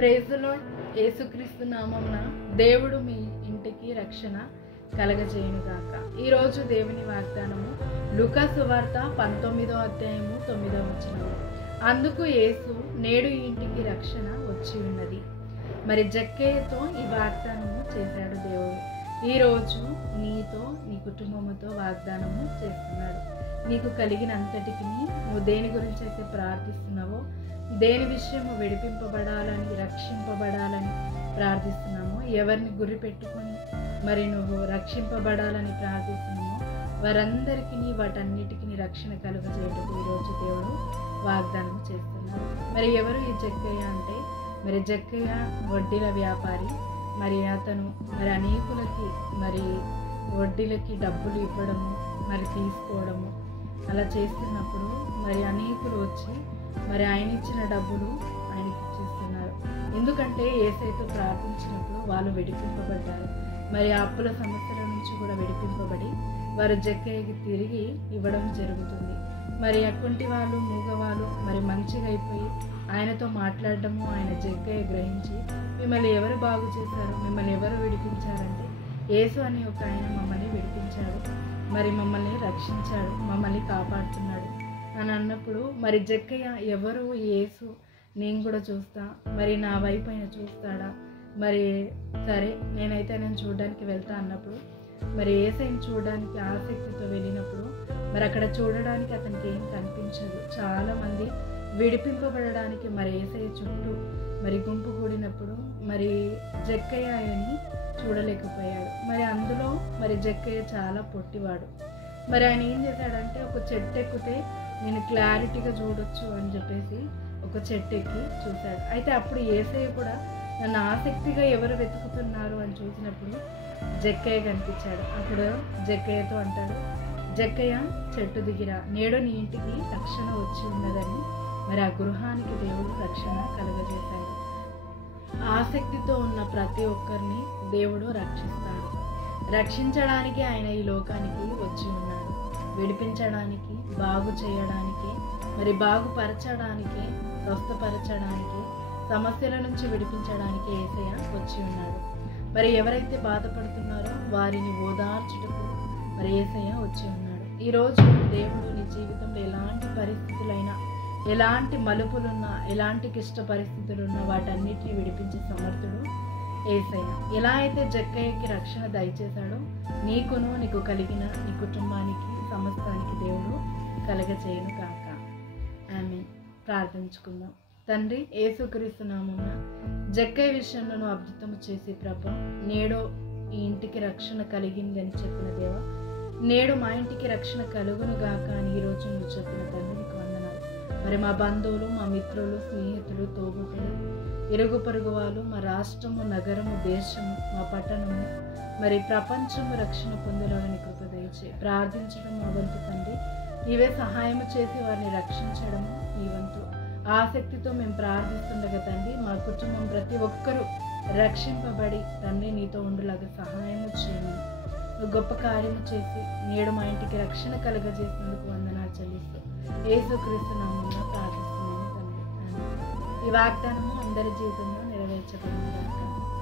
Praise the lord. యేసుక్రీస్తు నామమున దేవుడు మీ ఇంటికి రక్షణ కలగజేయును గాక. ఈరోజు దేవుని వాగ్దానము లూకా సువార్త 19వ అధ్యాయము 9వ వచనము. అందుకు యేసు నేడు ఈ ఇంటికి రక్షణ వచ్చి ఉన్నది. మరి జక్కయ్యతో ఈ వాగ్దానము చేశాడు దేవుడు. ఈరోజు నీతో నీ కుటుంబముతో వాగ్దానము చేస్తున్నాడు. నీకు కలిగినంతటికి నువ్వు దేని గురించి అయితే ప్రార్థిస్తున్నావో, దేని విషయము విడిపింపబడాలని, రక్షింపబడాలని ప్రార్థిస్తున్నామో, ఎవరిని గురి పెట్టుకొని మరి నువ్వు రక్షింపబడాలని ప్రార్థిస్తున్నామో వారందరికీ వాటన్నిటికీ రక్షణ కలుగజేయటకు ఈరోజు దేవుడు వాగ్దానం చేస్తున్నాడు. మరి ఎవరు ఈ జక్కయ్య అంటే, మరి జక్కయ్య వడ్డీల వ్యాపారి. మరి అతను మరి అనేకులకి మరి వడ్డీలకి డబ్బులు ఇవ్వడము, మరి తీసుకోవడము అలా చేస్తున్నప్పుడు మరి అనేకులు వచ్చి మరి ఆయన ఇచ్చిన డబ్బులు ఆయనకి ఇచ్చేస్తున్నారు. ఎందుకంటే యేసయ్యతో ప్రార్థించినప్పుడు వాళ్ళు విడిపింపబడ్డారు. మరి అప్పుల సమస్యల నుంచి కూడా విడిపింపబడి వారు జక్కయ్యకి తిరిగి ఇవ్వడం జరుగుతుంది. మరి అటువంటి వాళ్ళు, మూగవాళ్ళు మరి మంచిగా అయిపోయి ఆయనతో మాట్లాడడము ఆయన జక్కయ్య గ్రహించి, మిమ్మల్ని ఎవరు బాగు చేశారు, మిమ్మల్ని ఎవరు విడిపించారంటే యేసు అనే ఒక ఆయన మమ్మల్ని విడిపించాడు, మరి మమ్మల్ని రక్షించాడు, మమ్మల్ని కాపాడుతున్నాడు అని అన్నప్పుడు మరి జక్కయ్య ఎవరు యేసు, నేను కూడా చూస్తా, మరి నా వైపు ఆయన చూస్తాడా, మరి సరే నేనైతే నేను చూడడానికి వెళ్తా అన్నప్పుడు మరి యేసయ్యని చూడడానికి ఆసక్తితో వెళ్ళినప్పుడు మరి అక్కడ చూడడానికి అతనికి ఏం కనిపించదు. చాలామంది విడిపింపబడడానికి మరి యేసయ్య చుట్టూ మరి గుంపు కూడినప్పుడు మరి జక్కయ్య ఆయన్ని చూడలేకపోయాడు. మరి అందులో మరి జక్కయ్య చాలా పొట్టివాడు. మరి ఆయన ఏం చేశాడంటే, ఒక చెట్టు ఎక్కితే నేను క్లారిటీగా చూడొచ్చు అని చెప్పేసి ఒక చెట్టు ఎక్కి చూశాడు. అయితే అప్పుడు యేసయ్య కూడా నన్ను ఆసక్తిగా ఎవరు వెతుకుతున్నారు అని చూసినప్పుడు జక్కయ్య కనిపించాడు. అప్పుడు జక్కయ్యతో అంటాడు, జక్కయ్య చెట్టు దిగిరా, నేడు నీ ఇంటికి రక్షణ వచ్చి ఉన్నదని. మరి ఆ గృహానికి దేవుడు రక్షణ కలుగజేశాడు. ఆసక్తితో ఉన్న ప్రతి ఒక్కరిని దేవుడు రక్షిస్తాడు. రక్షించడానికి ఆయన ఈ లోకానికి వచ్చి ఉన్నాడు. విడిపించడానికి, బాగు చేయడానికి, మరి బాగుపరచడానికి, స్వస్థపరచడానికి, సమస్యల నుంచి విడిపించడానికి యేసయ్య వచ్చి ఉన్నాడు. మరి ఎవరైతే బాధపడుతున్నారో వారిని ఓదార్చుటకు మరి యేసయ్య వచ్చి ఉన్నాడు. ఈరోజు దేవుడు నీ జీవితంలో ఎలాంటి పరిస్థితులైనా, ఎలాంటి మలుపులున్నా, ఎలాంటి క్లిష్ట పరిస్థితులున్నా వాటన్నిటిని విడిపించే సమర్థుడు యేసయ్య. ఎలా అయితే జక్కయ్యకి రక్షణ దయచేశాడో నీకును, నీకు కలిగిన నీ కుటుంబానికి, సమస్తానికి దేవుడు కలగజేయును కాక. ఆమేన్. ప్రార్థించుకుందాం. తండ్రి, యేసుక్రీస్తు నామమున జక్కయ్య విషయంలో నువ్వు అద్భుతం చేసి ప్రభా, నేడు ఈ ఇంటికి రక్షణ కలిగింది అని చెప్పిన దేవ, నేడు మా ఇంటికి రక్షణ కలుగును గాక అని ఈరోజు నువ్వు చెప్పిన తండ్రి నీకు వందనాలు. మరి మా బంధువులు, మా మిత్రులు, స్నేహితులు, తోబుట్టులు, ఇరుగు పొరుగు వాళ్ళు, మా రాష్ట్రము, నగరము, దేశము, మా పట్టణము, మరి ప్రపంచము రక్షణ పొందేలాగని కృప దయచేయి. ప్రార్థించడం మా వంతు తండ్రి, నీవే సహాయం చేసి వారిని రక్షించడం నీ వంతు. ఆసక్తితో మేము ప్రార్థిస్తుండగా తండ్రి, మా కుటుంబం ప్రతి ఒక్కరూ రక్షింపబడి తండ్రి నీతో ఉండులాగా సహాయం చేయమని నువ్వు గొప్ప కార్యము చేసి నేడు మా ఇంటికి రక్షణ కలుగజేసినందుకు వందనాలు చెల్లిస్తూ యేసుక్రీస్తు నామమున ప్రార్థిస్తున్నాను తండ్రి. ఈ వాగ్దానము అందరి జీవితంలో నెరవేర్చబడింది.